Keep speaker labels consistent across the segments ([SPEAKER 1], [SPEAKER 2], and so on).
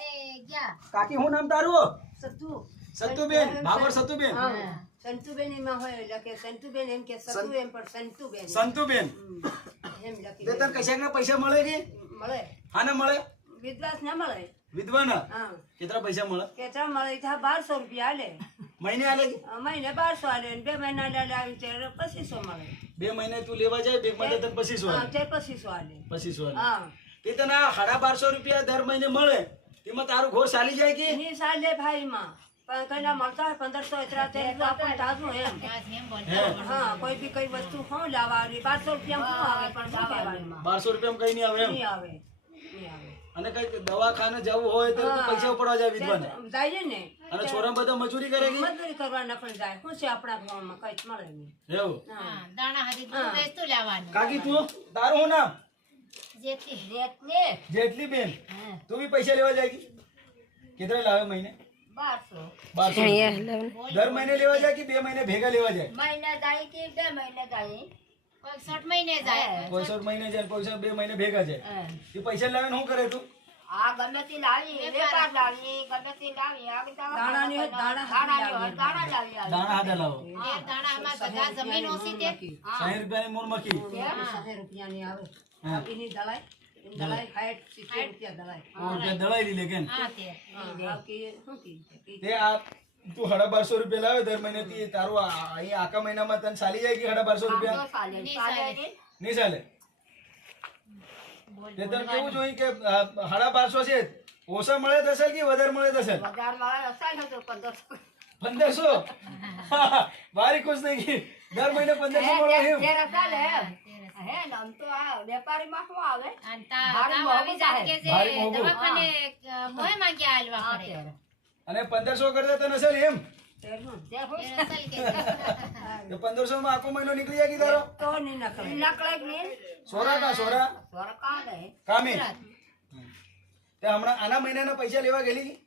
[SPEAKER 1] કાકી હું નામ તારું?
[SPEAKER 2] સતુ
[SPEAKER 1] સતુબેન, ભાગોળ સતુબેન.
[SPEAKER 2] સંતુબેન એમાં હોય લખે સંતુબેન એમ કે સતુ એમ પણ સંતુબેન
[SPEAKER 1] સંતુબેન.
[SPEAKER 2] એમ લખી
[SPEAKER 1] તે તને કશાકના પૈસા મળે કે?
[SPEAKER 2] મળે
[SPEAKER 1] હા ને મળે?
[SPEAKER 2] વિદ્વાસ ના મળે
[SPEAKER 1] વિધવા ના?
[SPEAKER 2] હા
[SPEAKER 1] કેટલા પૈસા મળે?
[SPEAKER 2] કેટલા મળે ત્યાં 1200 રૂપિયા આલે
[SPEAKER 1] મહિને આલે કે?
[SPEAKER 2] મહિને 1200 આલે 2 મહિના લાવી ત્યારે 2500 મળે
[SPEAKER 1] 2 મહિને તું લેવા જાય, 2 મહિને તને 2500
[SPEAKER 2] હા
[SPEAKER 1] આલે.
[SPEAKER 2] તે 2500 આલે
[SPEAKER 1] 2500 આલે.
[SPEAKER 2] હા
[SPEAKER 1] તે તને આ 1250 રૂપિયા દર મહિને મળે, તેમાં તારું ઘોર ચાલી જાય કે?
[SPEAKER 2] એની સાલે ભાઈ માં પણ કઈના મળતા હોય 1500 એટલા તે આપણને તાજું એમ હા કોઈ બી કઈ વસ્તુ હું લાવવાની 1200 રૂપિયા શું આવે પણ શું કહેવાનું
[SPEAKER 1] 1200 રૂપિયામાં કઈ નહીં આવે એમ.
[SPEAKER 2] નહીં આવે નહીં આવે
[SPEAKER 1] અને કઈ દવાખાને જવું હોય તો તું પૈસા ઉપડવા જાય વિધવાને.
[SPEAKER 2] જાય ને
[SPEAKER 1] અને છોરા બધા મજૂરી કરે કે?
[SPEAKER 2] મજૂરી કરવા પણ જાય શું છે આપણા ગામમાં કઈ મળે નહીં
[SPEAKER 1] એવું?
[SPEAKER 2] હા
[SPEAKER 1] કાકી તું તારું શું નામ?
[SPEAKER 2] જેટલી
[SPEAKER 1] જેટલી બેન. તું બી પૈસા લેવા જાય કે? કેટલા લાવે મહિને? 1200. દર મહિને લેવા જાય કે 2 મહિને ભેગા લેવા જાય?
[SPEAKER 2] મહિના જાય કે 2 મહિના જાય
[SPEAKER 1] કોઈ 60 મહિને જાય, કોઈ 2 મહિને ભેગા જાય. એ પૈસા લાવીને શું કરે તું?
[SPEAKER 2] આ ગમે લાવી વેપાર લાવી ગમે લાવી આ દાણા દાણા
[SPEAKER 1] હાથે લાવો.
[SPEAKER 2] દાણા અમાર બધા જમીન ઓછી તે
[SPEAKER 1] 60 રૂપિયાની મૂળ મકી.
[SPEAKER 2] 60 રૂપિયાની આવે એની દલાઈ 60 રૂપિયા દલાઈ
[SPEAKER 1] દળાઈ લીધે કે?
[SPEAKER 2] હા તે શું કી
[SPEAKER 1] તે આ તું 1250 રૂપિયા લાવે દર મહિને થી, તારું અહીંયા આખા મહિનામાં તને ચાલી જાય કે 1250 રૂપિયા? નહીં ચાલે. તે તને કેવું જોઈએ કે 1250 છે ઓછા મળે થશે કે વધારે મળે થશે? 1500. વારી ખુશ થઈ ગઈ. દર મહિને 1500 મળે એમ?
[SPEAKER 2] વેપારી માં શું આવે
[SPEAKER 1] અને 1500 કરતા તને અસર એમ? 1500 માં આખો મહિનો નીકળી જાય કે તારો?
[SPEAKER 2] તો નહીં નકળે
[SPEAKER 1] સોરા કા સોરા કામે. તે હમણાં આના મહિનાના પૈસા લેવા ગયેલી કે?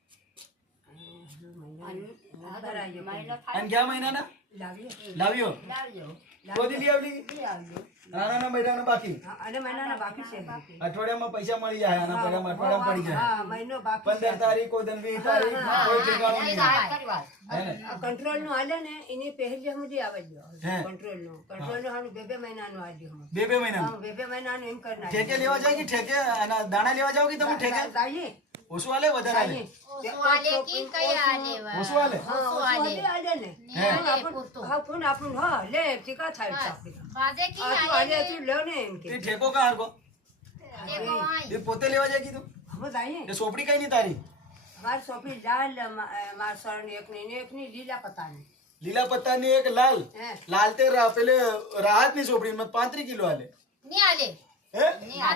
[SPEAKER 1] અને ક્યાં મહિનાના લાવ્યો? કોદી લઈ આવલી? નાના મહિનાના બાકી?
[SPEAKER 2] અને મહિનાના બાકી છે
[SPEAKER 1] અઠવાડિયામાં પૈસા મળી જાય. આના પૈસામાં અઠવાડિયામાં પડી જાય.
[SPEAKER 2] હા મહિનો બાકી
[SPEAKER 1] 15 તારીખ કોઈ 20 તારીખ કોઈ ઠેકાણું નહીં.
[SPEAKER 2] કંટ્રોલ નું આલે ને એની પહેલી સમજી આવે કંટ્રોલ નું હાનું 2 મહિનાનું આવ્યું
[SPEAKER 1] 2 મહિના
[SPEAKER 2] 2 મહિનાનું એમ કરી
[SPEAKER 1] ઠેકે લેવા જાય કે ઠેકે આના દાણા લેવા જાવ કે તમે ઠેકે?
[SPEAKER 2] નાખે
[SPEAKER 1] ઓછું આલે વધારે આલે? ઓછું આલે? તે ઠેકો કા હરકો? તે પોતે લેવા જાય કીધું? એ સોપડી કઈ નહીં તારી? લીલા પત્તાની એક લાલ લાલ તે પેલે રાહત ની સોપડી માં 35 કિલો આલે. હે?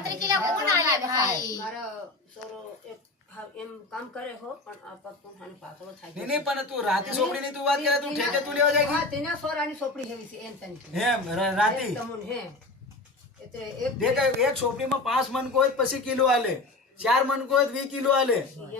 [SPEAKER 2] એમ કામ કરે હો પણ પાતળો થાય
[SPEAKER 1] નહીં પણ તું રાતી સોપડી ની તું વાત કરે, તું ઠેકે તું લેવા જાય કે?
[SPEAKER 2] તેના સોરાની સોપડી હેવી છે એમ તને
[SPEAKER 1] એમ રાતી
[SPEAKER 2] તમુન હે એટલે
[SPEAKER 1] એક સોપડીમાં 5 મન કોઈ પછી કિલો આલે, 4 મન કોઈ 20 કિલો આલે.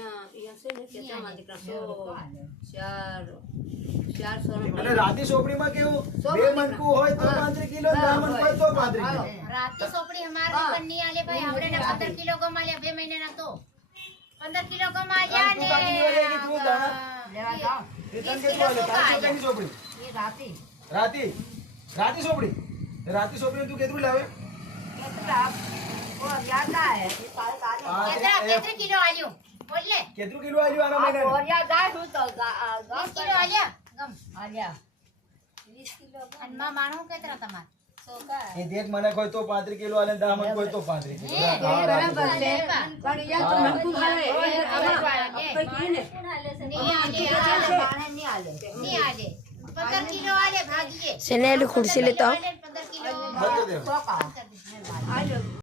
[SPEAKER 1] અને રાતી સોપડીમાં કેવું 2 મનકું હોય તો 35 કિલો, 10 મન હોય તો 35 કિલો.
[SPEAKER 3] राती सोपड़ी हमारे ऊपर नहीं आले भाई, हमरे ने 15 किलो कमा लिया 2 महीने ना तो 15 किलो कमा लिया
[SPEAKER 1] તું કાકી લેવા જાય કે તું દાણા?
[SPEAKER 2] લેવા જાઓ
[SPEAKER 1] તે તને કેટલું આલે? તારી સોપડીની સોપડી?
[SPEAKER 2] એ રાતી
[SPEAKER 1] રાતી સોપડી? રાતી સોપડી તું કેટલું લાવે?
[SPEAKER 2] કેટલા ઓ યાદ આય એ કાલે
[SPEAKER 3] कितना किलो आलियो बोल ले
[SPEAKER 1] કેટલું કિલો આલ્યું આના મહિનાનું?
[SPEAKER 2] ઓરિયા ગાય હું તો
[SPEAKER 3] 20 किलो आलिया गम
[SPEAKER 2] આલ્યા 20 કિલો
[SPEAKER 3] અને માં માણો કેતરા તમાર
[SPEAKER 2] સોકા
[SPEAKER 1] એ દેખ મને કોઈ તો 35 કિલો આલે, 10 મન કોઈ તો 35 કિલો.
[SPEAKER 2] બરાબર છે પણ યાર તો નકુ હાલે એ
[SPEAKER 3] नहीं आले नहीं आले 15 किलो आले भागिए
[SPEAKER 4] चले खुर्सी लेता हूँ
[SPEAKER 3] 15 किलो
[SPEAKER 1] બંધ કરી દે.
[SPEAKER 2] સોકા આલ્યો